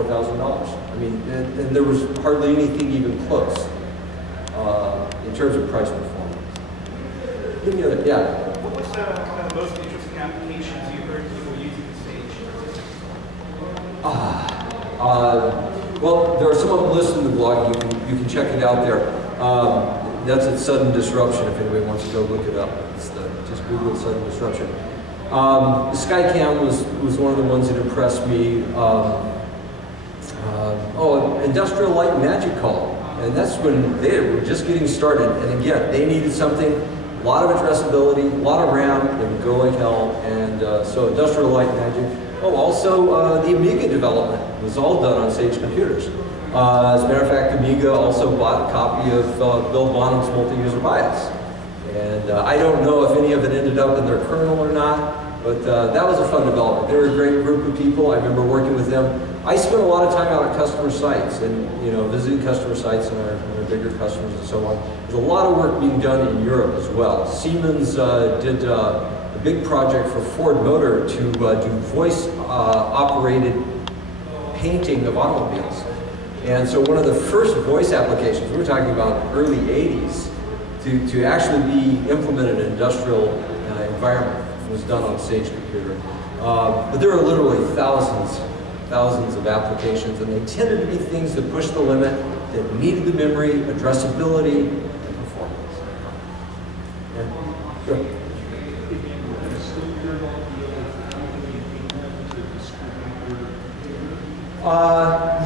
$4,000. I mean, and there was hardly anything even close in terms of price performance. Any other? Yeah. What was the most interesting applications you heard people using the stage? Well, there are some of them listed in the blog. You can check it out there. That's at Sudden Disruption if anybody wants to go look it up. It's just Google Sudden Disruption. The Skycam was one of the ones that impressed me. Industrial Light Magic Call. And that's when they were just getting started. And again, they needed something, a lot of addressability, a lot of RAM, they would go like hell. And so Industrial Light Magic. Oh, also the Amiga development was all done on Sage computers. As a matter of fact, Amiga also bought a copy of Bill Bonham's multi-user BIOS. And I don't know if any of it ended up in their kernel or not, but that was a fun development. They were a great group of people. I remember working with them. I spent a lot of time out at customer sites and visiting customer sites and our bigger customers and so on. There's a lot of work being done in Europe as well. Siemens did a big project for Ford Motor to do voice-operated painting of automobiles. And so one of the first voice applications, we were talking about early 80s, to actually be implemented in an industrial environment was done on Sage computer. But there are literally thousands of applications, and they tended to be things that pushed the limit, that needed the memory, addressability, and performance. Yeah. Sure.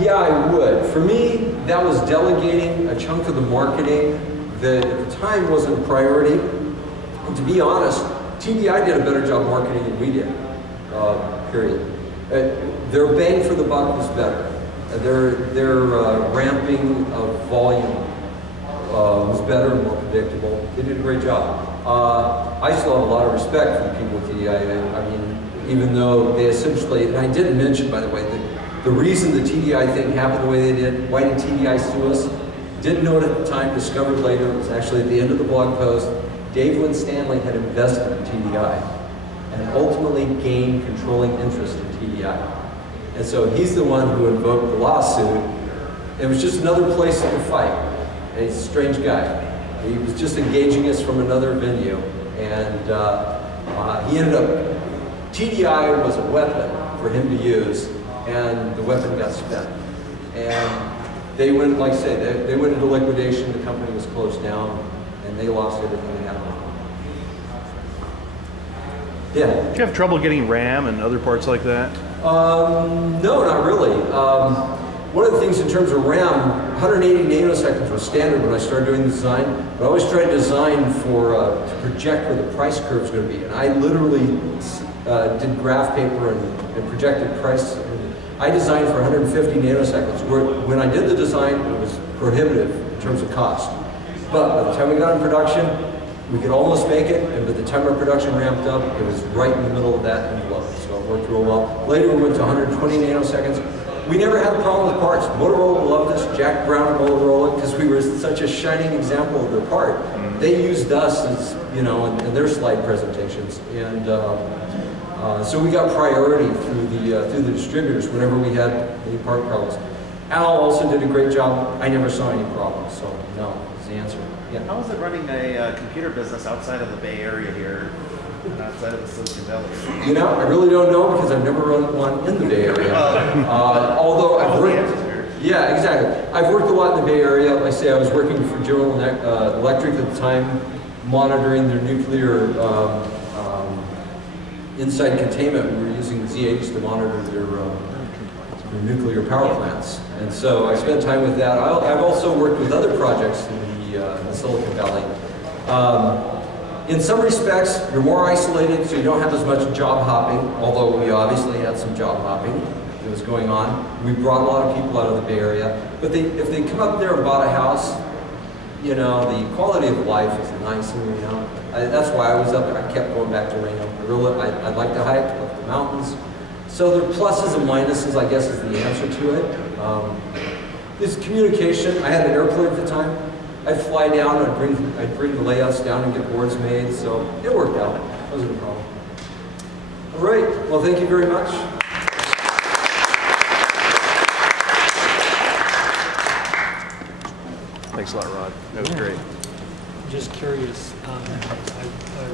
Yeah, I would. For me, that was delegating a chunk of the marketing that at the time wasn't a priority. And to be honest, TDI did a better job marketing than we did, period. Their bang for the buck was better. Their ramping of volume was better and more predictable. They did a great job. I still have a lot of respect for the people at TDI. I mean, even though they essentially, and I didn't mention, by the way, that the reason the TDI thing happened the way they did, why did TDI sue us? Didn't know it at the time, discovered later, it was actually at the end of the blog post. Dave Winstanley had invested in TDI and ultimately gained controlling interest in TDI. And so he's the one who invoked the lawsuit. It was just another place to fight. And he's a strange guy. He was just engaging us from another venue. And he ended up, TDI was a weapon for him to use, and the weapon got spent. And they went, like I say, they went into liquidation, the company was closed down, and they lost everything they had. Yeah? Did you have trouble getting RAM and other parts like that? No, not really. One of the things in terms of RAM, 180 nanoseconds was standard when I started doing the design, but I always tried to design for, to project where the price curve is going to be. And I literally did graph paper and projected price. I designed for 150 nanoseconds. When I did the design, it was prohibitive in terms of cost. But by the time we got in production, we could almost make it, and by the time our production ramped up, it was right in the middle of that envelope, so it worked real well. Later we went to 120 nanoseconds. We never had a problem with parts. Motorola loved us, Jack Brown at Motorola, because we were such a shining example of their part. They used us as, in their slide presentations. And so we got priority through the distributors whenever we had any part problems. Al also did a great job. I never saw any problems, so no, is the answer. Yeah. How is it running a computer business outside of the Bay Area here, outside of the Silicon Valley? I really don't know because I've never run one in the Bay Area. Although I've worked, yeah, exactly. I've worked a lot in the Bay Area. Like I say, I was working for General Electric at the time, monitoring their nuclear inside containment. We were using Z80s to monitor their nuclear power plants. And so I spent time with that. I've also worked with other projects in the Silicon Valley. In some respects, you're more isolated, so you don't have as much job hopping, although we obviously had some job hopping that was going on. We brought a lot of people out of the Bay Area. But if they come up there and bought a house, the quality of life is nicer, That's why I was up there. I kept going back to Reno. I like to hike up the mountains. So there are pluses and minuses, I guess, is the answer to it. There's communication. I had an airplane at the time. I'd fly down, I'd bring the layouts down and get boards made, so it worked out. It wasn't a problem. All right, well, thank you very much. Thanks a lot, Rod. That was great. Just curious, I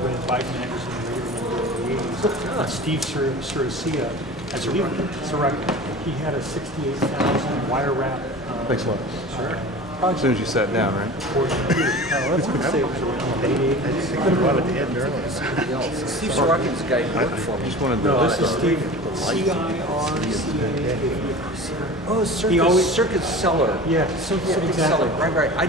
read Bike magazine later in the 80s. Steve Suracia, I believe he had a 68,000 wire wrap. Thanks a lot. Sure. Probably as soon as you sat down, right? Let's say it was around 88. I just think about it at the end earlier. Steve Sorokin's the guy who worked for me. Just wanted to. No, this is Steve. C-I-R-C-A. Oh, Circuit Seller. Yeah, Circuit exactly. Seller. Right. I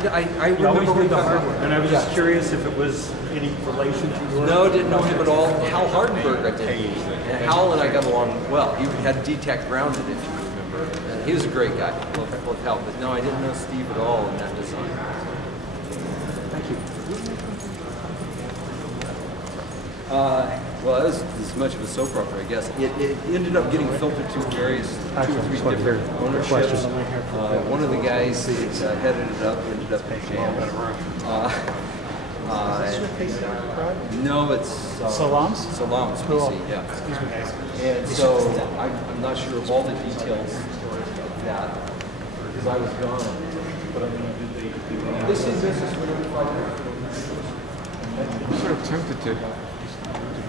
He always remember did the when hardware. And I was just curious if it was any relation to your... No, didn't know him at all. Hal Hardenberg I did. And Hal and I got along well. He had D-Tech grounded, if you remember. And he was a great guy. Both Hal. But no, I didn't know Steve at all in that design. Thank you. Well, that was as much of a soap opera, I guess. It ended up getting filtered to various, 2 or 3 different ownerships. One of the guys that headed it up ended up in jail. No, it's Salams? Salams, Cool. BC, yeah. Excuse me, guys. And so I'm not sure of all the details of that because I was gone. But this is business for every 5 years. I'm sort of tempted to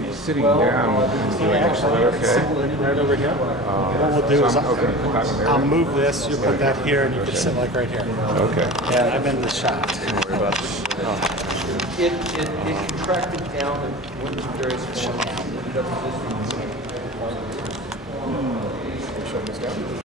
be sitting down and doing this, but okay. Right over here. What we'll do is I'll move this, you put that here, and you can sit like right here. Okay. Yeah, I'm in the shot. Don't worry about it. It contracted down and went through various forms and ended up existing.